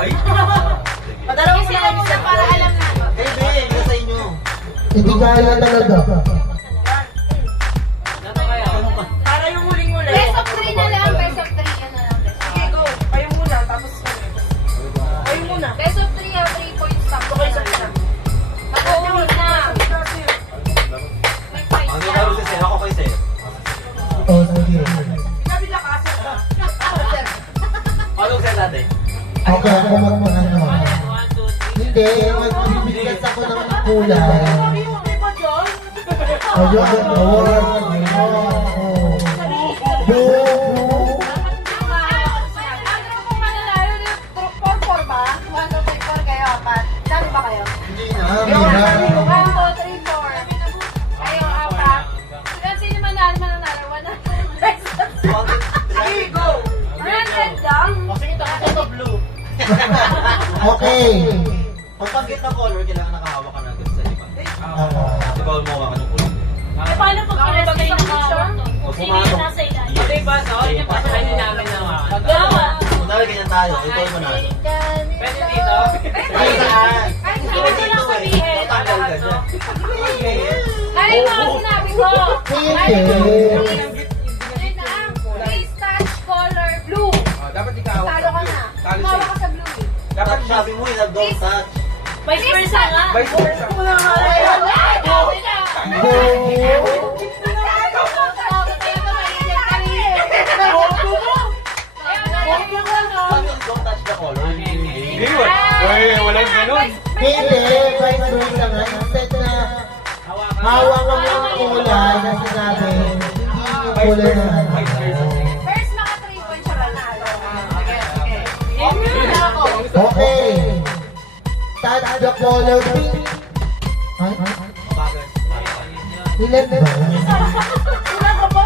Ay! Padalaw mo na muna para alam na. Hey, Ben, sa inyo. Hindi kaya talaga. Para yung huling-huli. Best of 3 na lang. Best of 3. Yan na lang. Sige, go. Kayo muna. Tapos kayo muna. Best of 3 o 3 points lang. Okay, sabi na. Mag-uwi na. May points Ang na. laro si Sir, ako kay Sir. Oo, sige. Kabila kasi. Ano Sir natin? Okay, ako mag-ano. Hindi, magbibigkas ako ng kulay. O, yun, hindi na, okay. Pag pag-get na color, kailangan nakahawak ka na agad sa iba. Di ba mo hawakan yung color? Paano pag kinasay na picture? Pag pumasok, Okay ba? So, yung pasahan niyo namin na mga. Paggawa. Kunwari ganyan tayo, ikaw mo na. Pwede dito? Ay, saan? Ay, Ikaw hindi ko lang dito eh. sabihin. Tatanggal ka dyan. Kaya yung mga sinabi ko. Hindi. Face touch color blue. Dapat ikaw. Talo ka na. Tumawa ka sa blue eh. Dapat Sabi mo, don't touch. Vice versa nga. Vice versa. Sabi mo, don't touch the color. Hindi, walang ganun. Hindi, vice versa nga. Instead na hawak mo yung kulay na sinabi, hindi yung kulay na First, maka 3 points siya panalo. Sige. okay. Touch the color pink. Ay, Bakit? ilan ba? Una ka ba?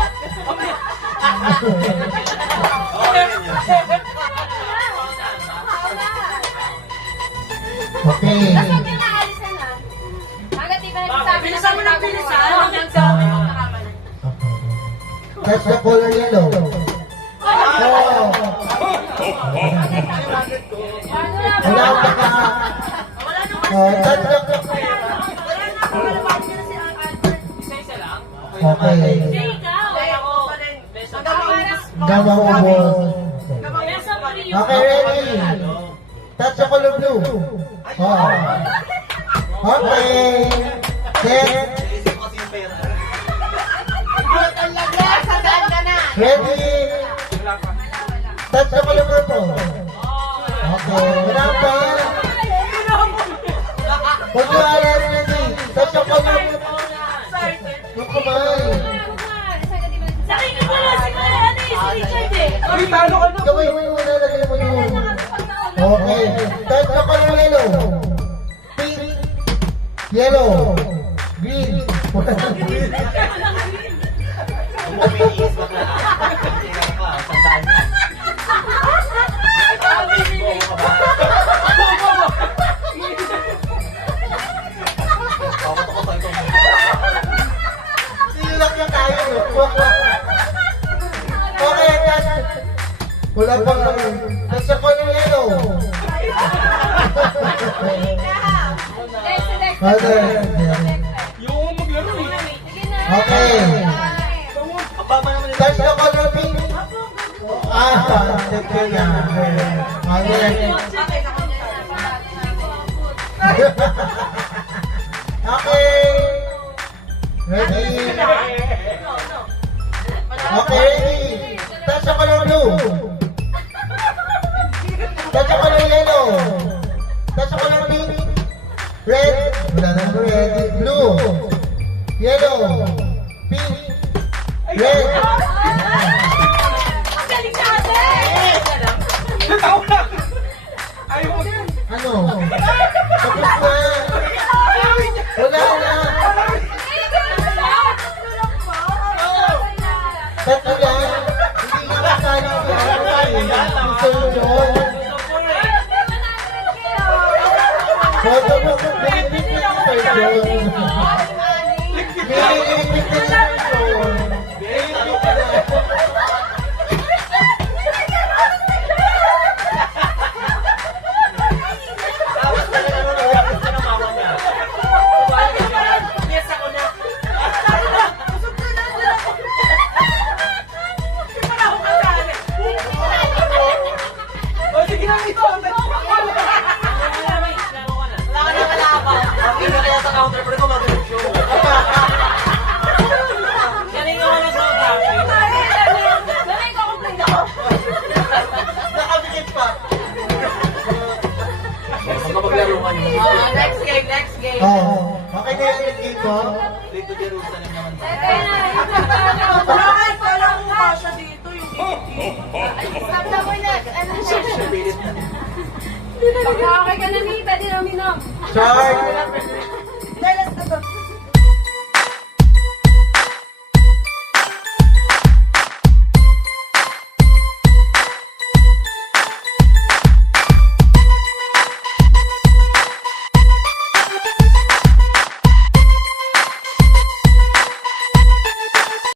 Okay. Kasi huwag yung naalisan na. Hanggat di ka nagsasabi na Bilisan mo ng bilisan. Huwag nang Touch the color yellow. Oh. Wala pa ka. Oh, touch the Isa-isa lang. okay. Gawa ko boss. Okay, ready? Touch the color blue. Oh. Okay. Set. Naisip ko kasi yung pera. Ready? Touch the color purple. Okay. Wala pa. Huwag yung alari na din. Touch the color purple. Yung kamay. Uy, talo ka na. Gawin mo yung nalagay mo yun. Okay. Touch the color yellow. Pink. Yellow. Green. Kung may iis ba na? Kaya ka, sandaan mo. Oo ka ba? Papatok ko ito. Sinulak na tayo. Okay, touch. Wala pang touch the color yellow. Okay. Yung maglaro eh. Okay. Ang baba naman yung Touch the color pink. Check ko na. Okay. Okay. Ready? Okay, ready. Touch the color blue. Touch the color yellow. Touch the color pink. Red. Wala na red. Blue. Yellow. Pink. Red. Tao na. Ayaw mo. Ano? Tapos na. Wala na. Tatlo lang. Hindi na kasali ko ang sunod. Photo mo kung benefit na ito yun. Benefit na yun. Next game, next game. Oh, okay na yung game ko? Dito Jerusalem naman. Ito na.